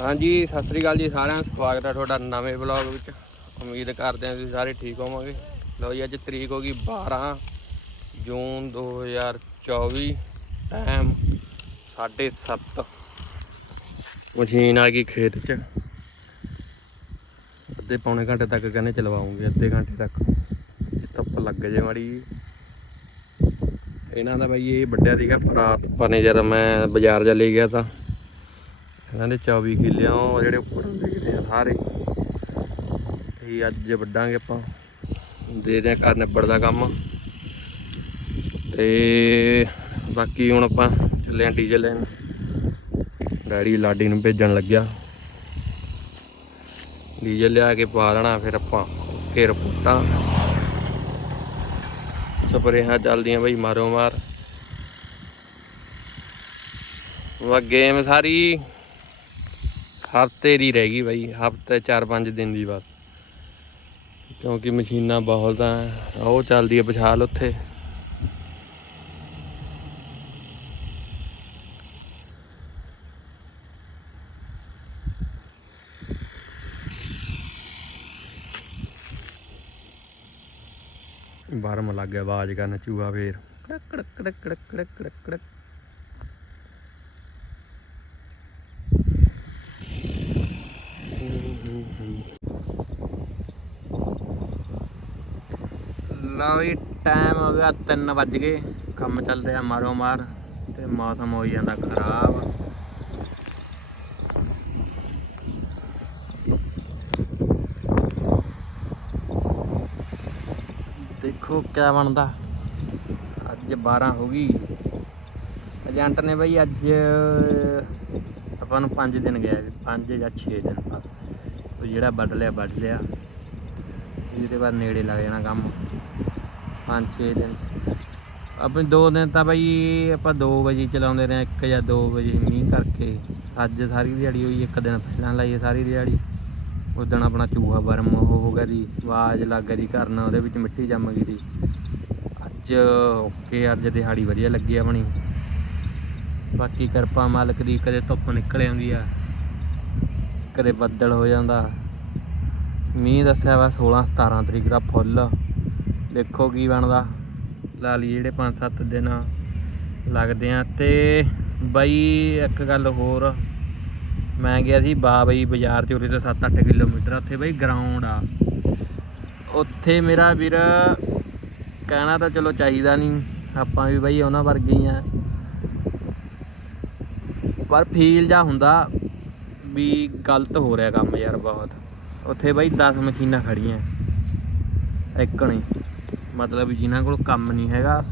ਹਾਂਜੀ, ਸਤਿ ਸ੍ਰੀ ਅਕਾਲ ਜੀ ਸਾਰਿਆਂ ਨੂੰ ਸਵਾਗਤ ਹੈ ਤੁਹਾਡਾ ਨਵੇਂ ਵਲੌਗ ਵਿੱਚ। ਉਮੀਦ ਕਰਦੇ ਹਾਂ ਤੁਸੀਂ ਸਾਰੇ ਠੀਕ ਹੋਵੋਗੇ। ਲਓ ਜੀ, ਅੱਜ ਤਰੀਕ ਹੋ ਗਈ 12 ਜੂਨ 2024 ਟਾਈਮ 7:30 ਮਸ਼ੀਨ ਆ ਗਈ ਖੇਤ 'ਚ। ਅੱਧੇ ਪੌਣੇ ਘੰਟੇ ਤੱਕ ਕਹਿੰਦੇ ਚਲਵਾਉਂਗੇ, ਅੱਧੇ ਘੰਟੇ ਤੱਕ। ਧੁੱਪ ਲੱਗ ਜੇ ਮਾੜੀ ਜਿਹੀ। ਇਹਨਾਂ ਦਾ ਬਈ ਇਹ ਵੱਡਿਆ ਸੀਗਾ ਫਰਾਤ ਪਾਣੇ ਜਦ ਮੈਂ ਬਾਜ਼ਾਰ ਜਾ ਲੈ ਗਿਆ ਤਾਂ ਇਹਨਾਂ ਦੇ 24 ਕਿੱਲਿਆਂ ਉਹ ਜਿਹੜੇ ਉੱਪਰ ਦੇਖਦੇ ਆ ਸਾਰੇ। ਇਹ ਅੱਜ ਵੱਡਾਂਗੇ ਆਪਾਂ ਦੇ ਦੇ ਘਰ ਨਿਬੜਦਾ ਕੰਮ। ਤੇ ਬਾਕੀ ਹੁਣ ਆਪਾਂ ਚੱਲੇ ਆਂ ਡੀਜ਼ਲ ਲੈਣ। ਡੈਡੀ ਲਾਡੀ ਨੂੰ ਭੇਜਣ ਲੱਗਿਆ। ਡੀਜ਼ਲ ਲਿਆ ਕੇ ਪਾ ਲੈਣਾ ਫਿਰ ਆਪਾਂ ਫਿਰ ਪੁੱਟਾਂ ਸਪਰੇਹਾਂ ਚੱਲਦੀਆਂ ਬਈ ਮਾਰੋ ਮਾਰ ਵਾ ਗੇਮ ਸਾਰੀ। ਹਫ਼ਤੇ ਦੀ ਰਹਿ ਗਈ ਬਾਈ, ਹਫ਼ਤੇ 4-5 ਦਿਨ ਦੀ ਬਸ। ਕਿਉਂਕਿ ਮਸ਼ੀਨਾਂ ਬਹੁਤ ਆ, ਉਹ ਚੱਲਦੀ ਹੈ ਵਿਸ਼ਾਲ ਉੱਥੇ। ਬਾਰਮ ਲੱਗ ਗਿਆ ਆਵਾਜ਼ ਕਰਨ, ਚੂਹਾ ਫੇਰ। ਕੜਕ ਕੜਕ ਕੜਕ ਕੜਕ ਕੜਕ ਕੜਕ ਕੜਕ ਲਓ ਵੀ ਟਾਈਮ ਹੋ ਗਿਆ 3 ਵੱਜ ਗਏ। ਕੰਮ ਚੱਲ ਰਿਹਾ ਮਾਰੋ ਮਾਰ, ਤੇ ਮੌਸਮ ਹੋ ਜਾਂਦਾ ਖਰਾਬ। ਦੇਖੋ ਕਿਆ ਬਣਦਾ। ਅੱਜ 12 ਹੋ ਗਈ। ਏਜੰਟ ਨੇ ਬਈ ਅੱਜ ਆਪਾਂ ਨੂੰ 5 ਦਿਨ ਗਿਆ 5 ਜਾਂ 6 ਦਿਨ ਬਾਅਦ। ਜਿਹੜਾ ਵੱਢ ਲਿਆ ਵੱਢ ਲਿਆ। ਇਹਦੇ ਬਾਅਦ ਨੇੜੇ ਲੱਗ ਜਾਣਾ ਕੰਮ। 5-6 ਦਿਨ। ਆਪਣੇ 2 ਦਿਨ ਤਾਂ ਬਾਈ ਆਪਾਂ 2 ਵਜੇ ਚਲਾਉਂਦੇ ਰਹੇ 1 ਜਾਂ 2 ਵਜੇ ਮੀਂਹ ਕਰਕੇ। ਅੱਜ ਸਾਰੀ ਦਿਹਾੜੀ ਹੋਈ, ਇੱਕ ਦਿਨ ਪਹਿਲਾਂ ਲਾਈਏ ਸਾਰੀ ਦਿਹਾੜੀ। ਉਦੋਂ ਆਪਣਾ ਚੂਹਾ ਬਰਮ ਹੋ ਗਿਆ ਜੀ, ਆਵਾਜ਼ ਲੱਗ ਗਈ ਕਰਨ ਉਹਦੇ ਵਿੱਚ ਮਿੱਟੀ ਜੰਮ ਗਈ ਸੀ ਅੱਜ ਓਕੇ, ਅੱਜ ਦਿਹਾੜੀ ਵਧੀਆ ਲੱਗੀ ਆਪਣੀ। ਬਾਕੀ ਕਿਰਪਾ ਮਾਲਕ ਦੀ, ਕਦੇ ਧੁੱਪ ਨਿਕਲ ਆਉਂਦੀ ਆ, ਕਦੇ ਬੱਦਲ ਹੋ ਜਾਂਦਾ। ਮੀਂਹ ਦੱਸਿਆ ਵਾ 16 17 ਤਰੀਕ ਦਾ ਫੁੱਲ। ਦੇਖੋ ਕੀ ਬਣਦਾ। ਲਾ ਲਈ ਜਿਹੜੇ 5-7 ਦਿਨ ਲੱਗਦੇ ਆ ਤੇ ਬਾਈ, ਇੱਕ ਗੱਲ ਹੋਰ। ਮੈਂ ਗਿਆ ਸੀ ਬਾ ਬਾਜ਼ਾਰ ਚ ਉਰੇ ਤੋਂ 7-8 ਕਿਲੋਮੀਟਰ ਉੱਥੇ ਬਈ ਗਰਾਊਂਡ ਆ। ਉੱਥੇ ਮੇਰਾ ਵੀਰ ਕਹਿਣਾ ਤਾਂ ਚਲੋ ਚਾਹੀਦਾ ਨਹੀਂ ਆਪਾਂ ਵੀ ਬਈ ਉਹਨਾਂ ਵਰਗੇ ਹੀ ਆ। ਪਰ ਫੀਲ ਜਾ ਹੁੰਦਾ ਵੀ ਗਲਤ ਹੋ ਰਿਹਾ ਕੰਮ ਯਾਰ ਬਹੁਤ। ਉੱਥੇ ਬਾਈ 10 ਮਸ਼ੀਨਾਂ ਖੜੀਆਂ ਇੱਕ ਨਹੀਂ। ਮਤਲਬ ਵੀ ਜਿਨ੍ਹਾਂ ਕੋਲ ਕੰਮ ਨਹੀਂ ਹੈਗਾ।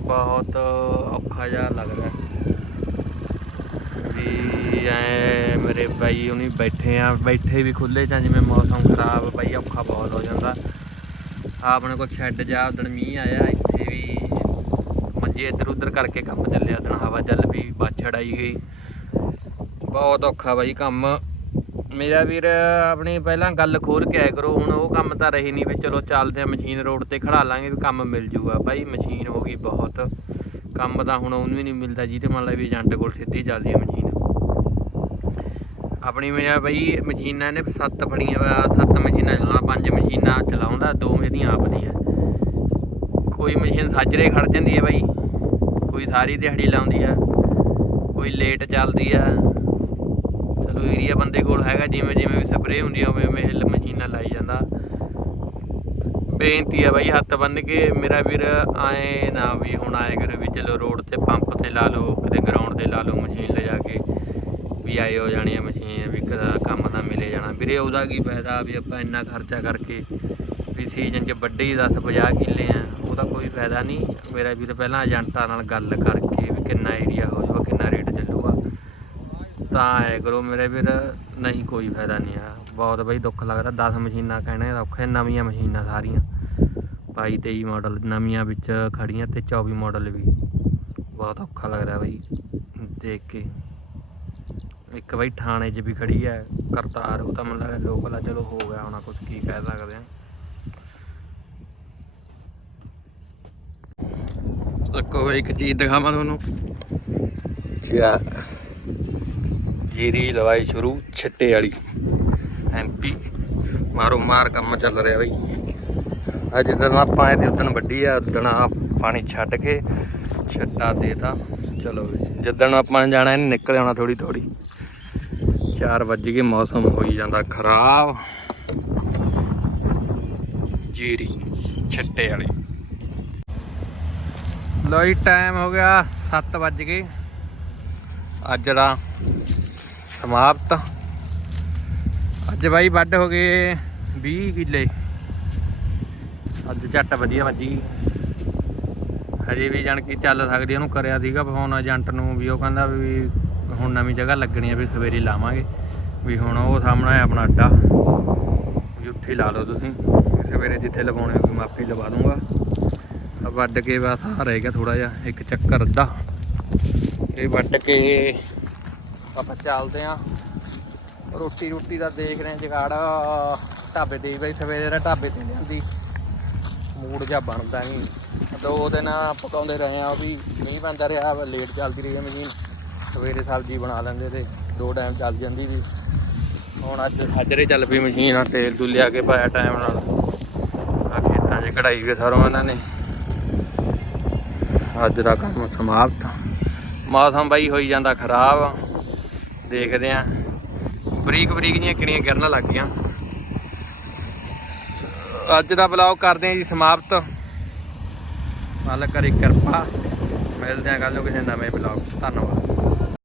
ਬਹੁਤ ਔਖਾ ਜਿਹਾ ਲੱਗਦਾ ਵੀ ਐ ਮੇਰੇ ਬਾਈ ਉਹਨੀ ਬੈਠੇ ਆ, ਬੈਠੇ ਵੀ ਖੁੱਲੇ ਜਾਂ ਜਿਵੇਂ ਮੌਸਮ ਖਰਾਬ, ਬਾਈ ਔਖਾ ਬਹੁਤ ਹੋ ਜਾਂਦਾ। ਆਪਣੇ ਕੋਲ ਛੱਡ ਜਾ ਉਦਣ ਮੀਂਹ ਆਇਆ, ਇੱਥੇ ਵੀ ਮੰਜੇ ਇੱਧਰ ਉੱਧਰ ਕਰਕੇ ਕੰਮ ਚੱਲਿਆ। ਉਦਣ ਹਵਾ ਚੱਲ ਪਈ ਬਾਛੜ ਆਈ ਗਈ ਬਹੁਤ ਔਖਾ ਬਾਈ ਕੰਮ। ਮੇਰਾ ਵੀਰ, ਆਪਣੀ ਪਹਿਲਾਂ ਗੱਲ ਖੋਲ ਕੇ ਆਇਆ ਕਰੋ, ਹੁਣ ਉਹ ਕੰਮ ਤਾਂ ਰਹੀ ਨਹੀਂ ਵੀ ਚਲੋ ਚੱਲਦੇ ਆ ਮਸ਼ੀਨ ਰੋਡ ਤੇ ਖੜਾ ਲਾਂਗੇ, ਵੀ ਕੰਮ ਮਿਲ ਜੂਗਾ। ਬਾਈ ਮਸ਼ੀਨ ਹੋ ਗਈ ਬਹੁਤ। ਕੰਮ ਤਾਂ ਹੁਣ ਉਹਨੂੰ ਵੀ ਨਹੀਂ ਮਿਲਦਾ, ਜਿਹਦੇ ਮੰਨ ਲਾ ਵੀ ਏਜੰਟ ਕੋਲ ਸਿੱਧੀ ਚੱਲਦੀ ਹੈ ਮਸ਼ੀਨ ਆਪਣੀ ਮੇਰਾ ਬਈ ਮਸ਼ੀਨਾਂ ਨੇ ਸੱਤ ਫੜੀਆਂ ਸੱਤ ਮਸ਼ੀਨਾਂ ਚਲਾਉਣਾ ਪੰਜ ਮਸ਼ੀਨਾਂ ਚਲਾਉਂਦਾ, ਦੋ ਮੇਰੀਆਂ ਆਪ ਦੀਆਂ। ਕੋਈ ਮਸ਼ੀਨ ਸਾਜਰੇ ਖੜ ਜਾਂਦੀ ਹੈ ਬਾਈ, ਕੋਈ ਸਾਰੀ ਦਿਹਾੜੀ ਲਾਉਂਦੀ ਆ, ਕੋਈ ਲੇਟ ਚੱਲਦੀ ਆ। ਚਲੋ ਏਰੀਆ ਬੰਦੇ ਕੋਲ ਹੈਗਾ, ਜਿਵੇਂ ਜਿਵੇਂ ਵੀ ਸਪਰੇਅ ਹੁੰਦੀ ਆ, ਉਵੇਂ ਉਵੇਂ ਹਿੱਲ ਮਸ਼ੀਨਾਂ ਲਾਈ ਜਾਂਦਾ। ਬੇਨਤੀ ਆ ਬਾਈ ਹੱਥ ਬੰਨ ਕੇ, ਮੇਰਾ ਵੀਰ ਆਏ ਨਾ ਵੀ ਹੁਣ ਆਏ ਕਰੇ ਵੀ ਚਲੋ ਰੋਡ ਤੇ ਪੰਪ ਤੇ ਲਾ ਲਓ, ਕਿਤੇ ਗਰਾਊਂਡ ਤੇ ਲਾ ਲਓ ਮਸ਼ੀਨ ਲਿਜਾ ਕੇ ਵੀ ਆਏ ਹੋ ਜਾਣੀ ਆ ਮਸ਼ੀਨ ਵੀ ਕਦਾ ਕੰਮ ਦਾ ਮਿਲੇ ਜਾਣਾ। ਵੀਰੇ ਉਹਦਾ ਕੀ ਫਾਇਦਾ ਵੀ ਆਪਾਂ ਇੰਨਾ ਖਰਚਾ ਕਰਕੇ ਵੀ ਸੀਜ਼ਨ 'ਚ ਵੱਡੇ ਹੀ 10 50 ਕਿੱਲੇ ਆ, ਉਹਦਾ ਕੋਈ ਫਾਇਦਾ ਨਹੀਂ। ਮੇਰਾ ਵੀਰ ਪਹਿਲਾਂ ਏਜੰਟਾਂ ਨਾਲ ਗੱਲ ਕਰਕੇ ਵੀ ਕਿੰਨਾ ਏਰੀਆ ਹੋ ਜਾਊਗਾ ਕਿੰਨਾ ਰੇਟ ਚੱਲੂਗਾ ਤਾਂ ਆਏ ਕਰੋ ਮੇਰੇ ਵੀਰ ਨਹੀਂ ਕੋਈ ਫਾਇਦਾ ਨਹੀਂ ਆ। ਬਹੁਤ ਬਈ ਦੁੱਖ ਲੱਗਦਾ 10 ਮਸ਼ੀਨਾਂ ਕਹਿਣੇ ਔਖਾ ਨਵੀਆਂ ਮਸ਼ੀਨਾਂ ਸਾਰੀਆਂ। 22 23 ਮਾਡਲ ਨਵੀਆਂ ਵਿੱਚ ਖੜੀਆਂ ਤੇ 24 ਮਾਡਲ ਵੀ। ਬਹੁਤ ਔਖਾ ਲੱਗਦਾ ਬਈ ਦੇਖ ਕੇ। ਇੱਕ ਬਈ ਥਾਣੇ 'ਚ ਵੀ ਖੜੀ ਹੈ ਕਰਤਾਰ ਉਹ ਤਾਂ ਮਤਲਬ ਲੋਕਲ ਆ ਚਲੋ ਹੋ ਗਿਆ ਹੋਣਾ ਕੁਝ ਕੀ ਕਹਿ ਸਕਦੇ ਆ। ਬਈ ਇੱਕ ਚੀਜ਼ ਦਿਖਾਵਾਂ ਤੁਹਾਨੂੰ। ਕਿਆ? ਜੀਰੀ ਲਵਾਈ ਸ਼ੁਰੂ, ਛਿੱਟੇ ਵਾਲੀ। ਐਮਪੀ ਮਾਰੋ ਮਾਰ ਕੰਮ ਚੱਲ ਰਿਹਾ ਬਈ। ਅੱਜ ਜਦੋਂ ਆਪਾਂ ਇਹਦੇ ਉਦਣ ਵੱਡੀ ਆ, ਉਦਣ ਆ ਪਾਣੀ ਛੱਡ ਕੇ ਛੱਟਾ ਦੇਤਾ ਚਲੋ ਵੀ ਜਿੱਦਣ ਆਪਾਂ ਨੇ ਜਾਣਾ, ਇਹਨੇ ਨਿਕਲ ਆਉਣਾ ਥੋੜੀ ਥੋੜੀ 4 ਵਜੇ ਕੇ ਮੌਸਮ ਹੋਈ ਜਾਂਦਾ ਖਰਾਬ। ਜੀਰੀ ਛੱਟੇ ਵਾਲੀ। ਲੋ ਟਾਈਮ ਹੋ ਗਿਆ 7 ਵਜ ਗਏ। ਅੱਜ ਦਾ ਸਮਾਪਤ। ਅੱਜ ਬਾਈ ਵੱਢ ਹੋ ਗਏ 20 ਕਿੱਲੇ। ਅੱਜ ਝੱਟ ਵਧੀਆ ਵੱਜੀ। ਹਜੇ ਵੀ ਜਾਣ ਕੇ ਚੱਲ ਸਕਦੀ ਉਹਨੂੰ ਕਰਿਆ ਸੀਗਾ ਫੋਨ ਏਜੰਟ ਨੂੰ ਵੀ ਉਹ ਕਹਿੰਦਾ ਵੀ ਹੁਣ ਨਵੀਂ ਜਗ੍ਹਾ ਲੱਗਣੀ ਆ, ਵੀ ਸਵੇਰੇ ਲਾਵਾਂਗੇ। ਵੀ ਹੁਣ ਉਹ ਸਾਹਮਣਾ ਹੈ ਆਪਣਾ ਅੱਡਾ। ਵੀ ਉੱਥੇ ਲਾ ਲਓ ਤੁਸੀਂ। ਸਵੇਰੇ ਜਿੱਥੇ ਲਵਾਉਣੇ ਹੋਗੇ ਮਾਫ਼ੀ ਲਵਾ ਦੂੰਗਾ। ਵੱਢ ਕੇ ਬਸ ਆ ਰਹਿ ਗਿਆ ਥੋੜਾ ਜਿਹਾ, ਇੱਕ ਚੱਕਰ ਅੱਧਾ। ਇਹ ਵੱਢ ਕੇ ਆਪਾਂ ਚੱਲਦੇ ਆਂ ਰੋਟੀ ਰੋਟੀ ਦਾ ਦੇਖ ਰਹੇ ਆਂ ਜਗਾੜ। ਢਾਬੇ ਤੇ ਬਈ ਸਵੇਰੇ ਦਾ ਢਾਬੇ ਤੇ ਜਾਂਦੀ ਮੂਡ ਜਿਹਾ ਬਣਦਾ ਨਹੀਂ ਦੋ ਦਿਨ ਪਕਾਉਂਦੇ ਰਹੇ ਆ ਉਹ ਵੀ ਨਹੀਂ ਪੈਂਦਾ ਰਿਹਾ ਲੇਟ ਚੱਲਦੀ ਰਹੀ ਹੈ ਮਸ਼ੀਨ। ਸਵੇਰੇ ਸਬਜ਼ੀ ਬਣਾ ਲੈਂਦੇ ਤੇ ਦੋ ਟਾਈਮ ਚੱਲ ਜਾਂਦੀ ਸੀ। ਹੁਣ ਅੱਜ ਹਾਜਰੇ ਚੱਲ ਪਈ ਮਸ਼ੀਨ ਆ ਤੇਲ ਤੂਲ ਲਿਆ ਕੇ ਪਾਇਆ ਟਾਈਮ ਨਾਲ। ਆ ਖੇਤਾਂ 'ਚ ਕਢਾਈ ਵੀ ਸਰੋਂ ਇਹਨਾਂ ਨੇ। ਅੱਜ ਦਾ ਕੰਮ ਸਮਾਪਤ। ਮੌਸਮ ਬਾਈ ਹੋਈ ਜਾਂਦਾ ਖਰਾਬ। ਦੇਖਦੇ ਆਂ। ਬਰੀਕ ਬਰੀਕ ਜੀਆਂ ਕਿਹੜੀਆਂ ਗਿਰਨ ਲੱਗ ਗਈਆਂ। ਅੱਜ ਦਾ ਬਲੌਗ ਕਰਦੇ ਆਂ ਜੀ ਸਮਾਪਤ। ਮਾਲਕ ਕਰੇ ਕਿਰਪਾ। ਮਿਲਦੇ ਆਂ ਕੱਲ ਨੂੰ ਕਿਸੇ ਨਵੇਂ ਬਲੌਗ ਧੰਨਵਾਦ।